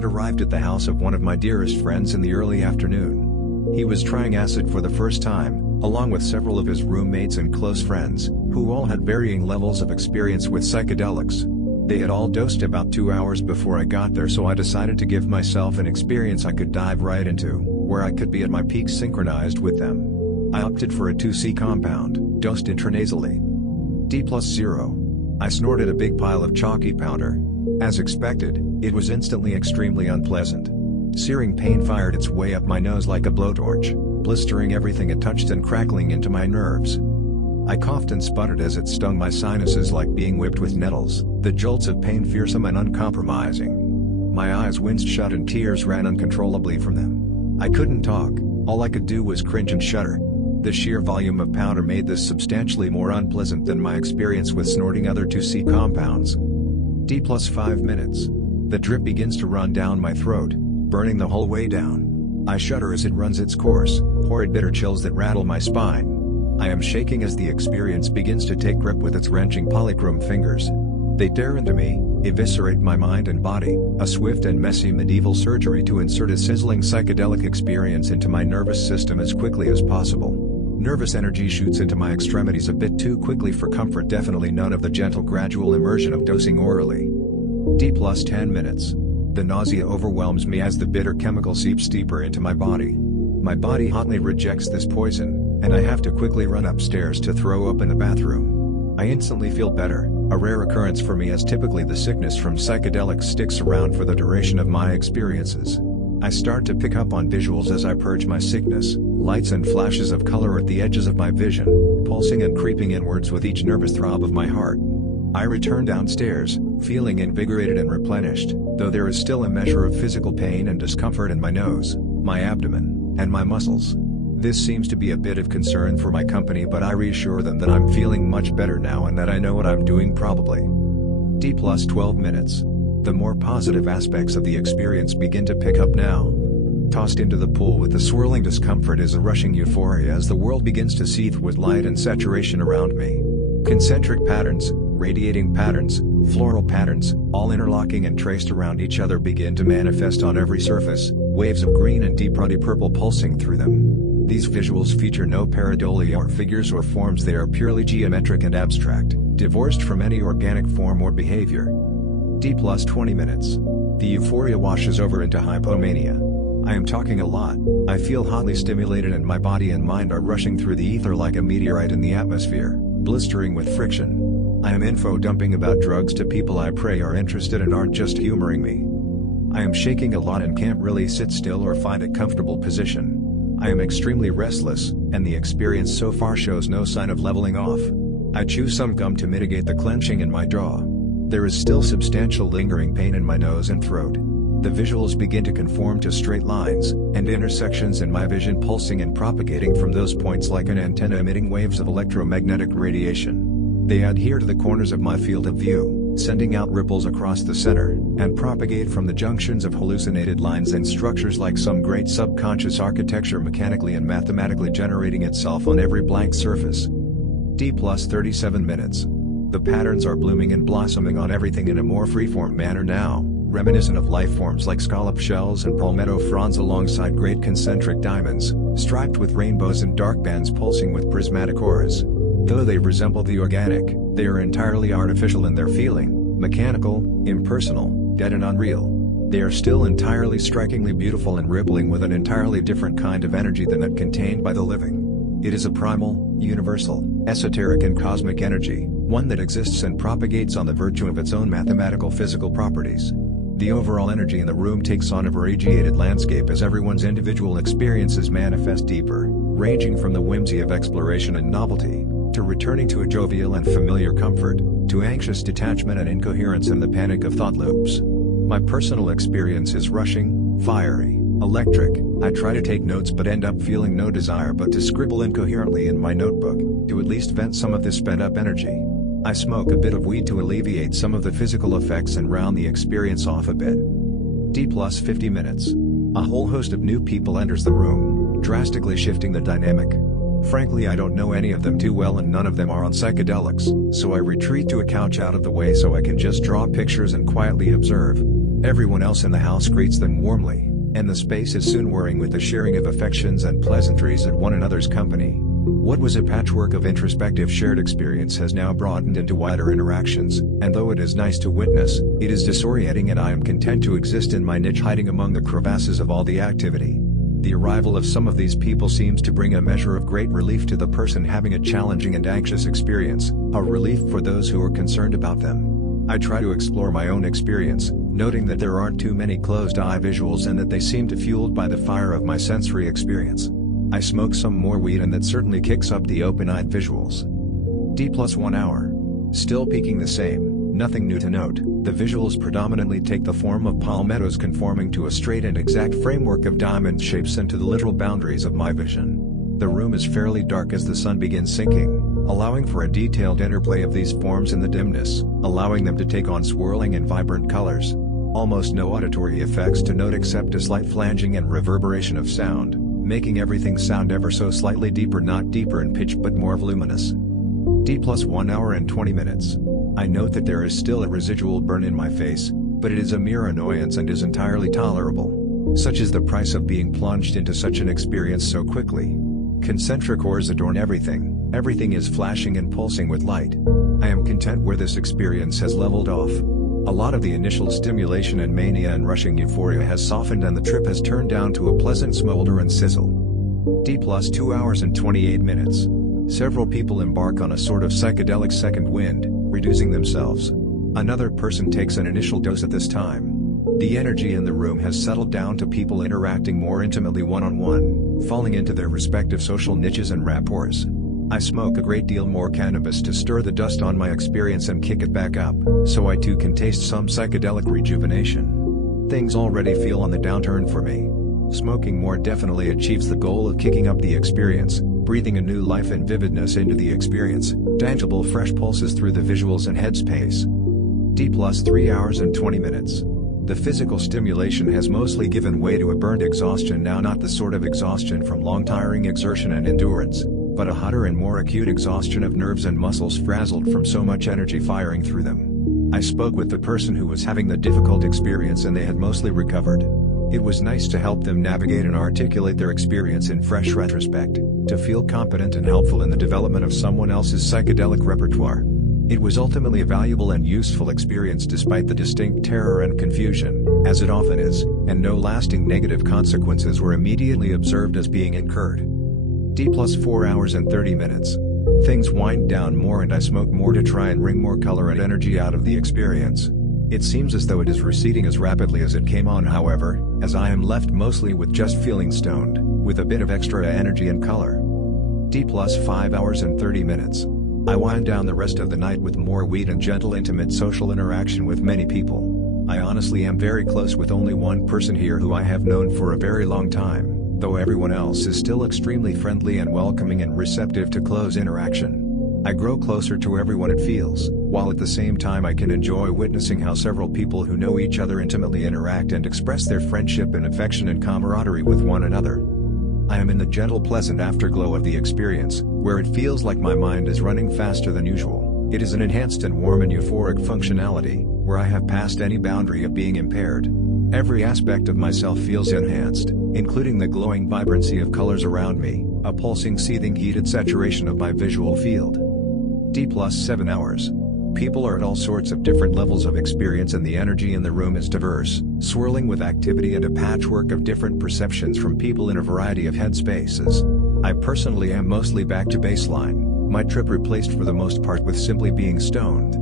had arrived at the house of one of my dearest friends in the early afternoon. He was trying acid for the first time, along with several of his roommates and close friends, who all had varying levels of experience with psychedelics. They had all dosed about 2 hours before I got there, so I decided to give myself an experience I could dive right into, where I could be at my peak synchronized with them. I opted for a 2C compound, dosed intranasally. D+0. I snorted a big pile of chalky powder. As expected, it was instantly extremely unpleasant. Searing pain fired its way up my nose like a blowtorch, blistering everything it touched and crackling into my nerves. I coughed and sputtered as it stung my sinuses like being whipped with nettles, the jolts of pain fearsome and uncompromising. My eyes winced shut and tears ran uncontrollably from them. I couldn't talk, all I could do was cringe and shudder. The sheer volume of powder made this substantially more unpleasant than my experience with snorting other 2C compounds. D+5 minutes. The drip begins to run down my throat, burning the whole way down. I shudder as it runs its course, horrid bitter chills that rattle my spine. I am shaking as the experience begins to take grip with its wrenching polychrome fingers. They tear into me, eviscerate my mind and body, a swift and messy medieval surgery to insert a sizzling psychedelic experience into my nervous system as quickly as possible. Nervous energy shoots into my extremities a bit too quickly for comfort, definitely none of the gentle gradual immersion of dosing orally. D+10 minutes. The nausea overwhelms me as the bitter chemical seeps deeper into my body. My body hotly rejects this poison, and I have to quickly run upstairs to throw up in the bathroom. I instantly feel better, a rare occurrence for me as typically the sickness from psychedelics sticks around for the duration of my experiences. I start to pick up on visuals as I purge my sickness, lights and flashes of color at the edges of my vision, pulsing and creeping inwards with each nervous throb of my heart. I return downstairs, feeling invigorated and replenished, though there is still a measure of physical pain and discomfort in my nose, my abdomen, and my muscles. This seems to be a bit of concern for my company, but I reassure them that I'm feeling much better now and that I know what I'm doing probably. D+12 minutes. The more positive aspects of the experience begin to pick up now. Tossed into the pool with the swirling discomfort is a rushing euphoria as the world begins to seethe with light and saturation around me. Concentric patterns, radiating patterns, floral patterns, all interlocking and traced around each other begin to manifest on every surface, waves of green and deep ruddy purple pulsing through them. These visuals feature no pareidolia or figures or forms, they are purely geometric and abstract, divorced from any organic form or behavior. D+20 minutes. The euphoria washes over into hypomania. I am talking a lot, I feel hotly stimulated and my body and mind are rushing through the ether like a meteorite in the atmosphere, blistering with friction. I am info dumping about drugs to people I pray are interested and aren't just humoring me. I am shaking a lot and can't really sit still or find a comfortable position. I am extremely restless, and the experience so far shows no sign of leveling off. I chew some gum to mitigate the clenching in my jaw. There is still substantial lingering pain in my nose and throat. The visuals begin to conform to straight lines, and intersections in my vision pulsing and propagating from those points like an antenna emitting waves of electromagnetic radiation. They adhere to the corners of my field of view, sending out ripples across the center, and propagate from the junctions of hallucinated lines and structures like some great subconscious architecture mechanically and mathematically generating itself on every blank surface. D+37 minutes. The patterns are blooming and blossoming on everything in a more freeform manner now, reminiscent of life forms like scallop shells and palmetto fronds alongside great concentric diamonds, striped with rainbows and dark bands pulsing with prismatic auras. Though they resemble the organic, they are entirely artificial in their feeling, mechanical, impersonal, dead and unreal. They are still entirely strikingly beautiful and rippling with an entirely different kind of energy than that contained by the living. It is a primal, universal, esoteric and cosmic energy, one that exists and propagates on the virtue of its own mathematical physical properties. The overall energy in the room takes on a variegated landscape as everyone's individual experiences manifest deeper, ranging from the whimsy of exploration and novelty, to returning to a jovial and familiar comfort, to anxious detachment and incoherence and the panic of thought loops. My personal experience is rushing, fiery, electric. I try to take notes but end up feeling no desire but to scribble incoherently in my notebook, to at least vent some of this spent-up energy. I smoke a bit of weed to alleviate some of the physical effects and round the experience off a bit. D+50 minutes. A whole host of new people enters the room, drastically shifting the dynamic. Frankly, I don't know any of them too well and none of them are on psychedelics, so I retreat to a couch out of the way so I can just draw pictures and quietly observe. Everyone else in the house greets them warmly, and the space is soon whirring with the sharing of affections and pleasantries at one another's company. What was a patchwork of introspective shared experience has now broadened into wider interactions, and though it is nice to witness, it is disorienting, and I am content to exist in my niche hiding among the crevasses of all the activity. The arrival of some of these people seems to bring a measure of great relief to the person having a challenging and anxious experience, a relief for those who are concerned about them. I try to explore my own experience, noting that there aren't too many closed-eye visuals and that they seem to fueled by the fire of my sensory experience. I smoke some more weed and that certainly kicks up the open-eyed visuals. D+1 hour. Still peaking the same, nothing new to note. The visuals predominantly take the form of palmettos conforming to a straight and exact framework of diamond shapes and to the literal boundaries of my vision. The room is fairly dark as the sun begins sinking, allowing for a detailed interplay of these forms in the dimness, allowing them to take on swirling and vibrant colors. Almost no auditory effects to note except a slight flanging and reverberation of sound, making everything sound ever so slightly deeper, not deeper in pitch but more voluminous. D+1 hour and 20 minutes. I note that there is still a residual burn in my face, but it is a mere annoyance and is entirely tolerable. Such is the price of being plunged into such an experience so quickly. Concentric ores adorn everything, everything is flashing and pulsing with light. I am content where this experience has leveled off. A lot of the initial stimulation and mania and rushing euphoria has softened and the trip has turned down to a pleasant smolder and sizzle. D+2 hours and 28 minutes. Several people embark on a sort of psychedelic second wind, reducing themselves. Another person takes an initial dose at this time. The energy in the room has settled down to people interacting more intimately one-on-one, falling into their respective social niches and rapports. I smoke a great deal more cannabis to stir the dust on my experience and kick it back up, so I too can taste some psychedelic rejuvenation. Things already feel on the downturn for me. Smoking more definitely achieves the goal of kicking up the experience, breathing a new life and vividness into the experience, tangible fresh pulses through the visuals and headspace. D+3 hours and 20 minutes. The physical stimulation has mostly given way to a burned exhaustion now, not the sort of exhaustion from long tiring exertion and endurance, but a hotter and more acute exhaustion of nerves and muscles frazzled from so much energy firing through them. I spoke with the person who was having the difficult experience and they had mostly recovered. It was nice to help them navigate and articulate their experience in fresh retrospect, to feel competent and helpful in the development of someone else's psychedelic repertoire. It was ultimately a valuable and useful experience despite the distinct terror and confusion, as it often is, and no lasting negative consequences were immediately observed as being incurred. D+4 hours and 30 minutes. Things wind down more and I smoke more to try and wring more color and energy out of the experience. It seems as though it is receding as rapidly as it came on, however, as I am left mostly with just feeling stoned, with a bit of extra energy and color. D+5 hours and 30 minutes. I wind down the rest of the night with more weed and gentle intimate social interaction with many people. I honestly am very close with only one person here who I have known for a very long time, though everyone else is still extremely friendly and welcoming and receptive to close interaction. I grow closer to everyone it feels, while at the same time I can enjoy witnessing how several people who know each other intimately interact and express their friendship and affection and camaraderie with one another. I am in the gentle pleasant afterglow of the experience, where it feels like my mind is running faster than usual. It is an enhanced and warm and euphoric functionality, where I have passed any boundary of being impaired. Every aspect of myself feels enhanced, including the glowing vibrancy of colors around me, a pulsing seething heated saturation of my visual field. D+7 hours. People are at all sorts of different levels of experience and the energy in the room is diverse, swirling with activity and a patchwork of different perceptions from people in a variety of headspaces. I personally am mostly back to baseline, my trip replaced for the most part with simply being stoned.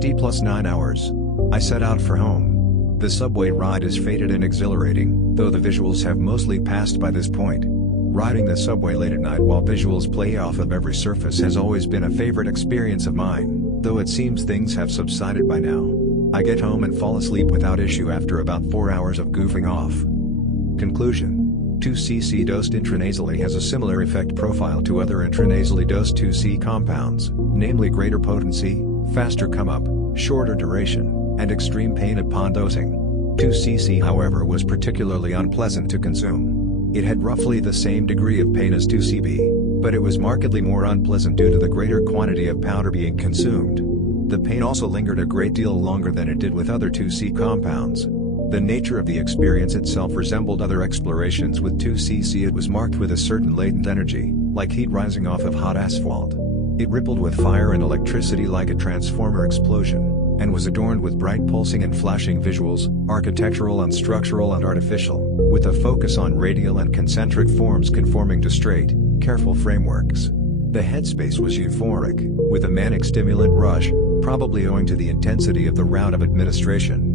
D+9 hours. I set out for home. The subway ride is fated and exhilarating, though the visuals have mostly passed by this point. Riding the subway late at night while visuals play off of every surface has always been a favorite experience of mine, though it seems things have subsided by now. I get home and fall asleep without issue after about 4 hours of goofing off. Conclusion. 2C-C dosed intranasally has a similar effect profile to other intranasally dosed 2C compounds, namely greater potency, faster come-up, shorter duration, and extreme pain upon dosing. 2C-C however was particularly unpleasant to consume. It had roughly the same degree of pain as 2CB, but it was markedly more unpleasant due to the greater quantity of powder being consumed. The pain also lingered a great deal longer than it did with other 2C compounds. The nature of the experience itself resembled other explorations with 2C-C. It was marked with a certain latent energy, like heat rising off of hot asphalt. It rippled with fire and electricity like a transformer explosion, and was adorned with bright pulsing and flashing visuals, architectural and structural and artificial, with a focus on radial and concentric forms conforming to straight, careful frameworks. The headspace was euphoric, with a manic stimulant rush, probably owing to the intensity of the route of administration.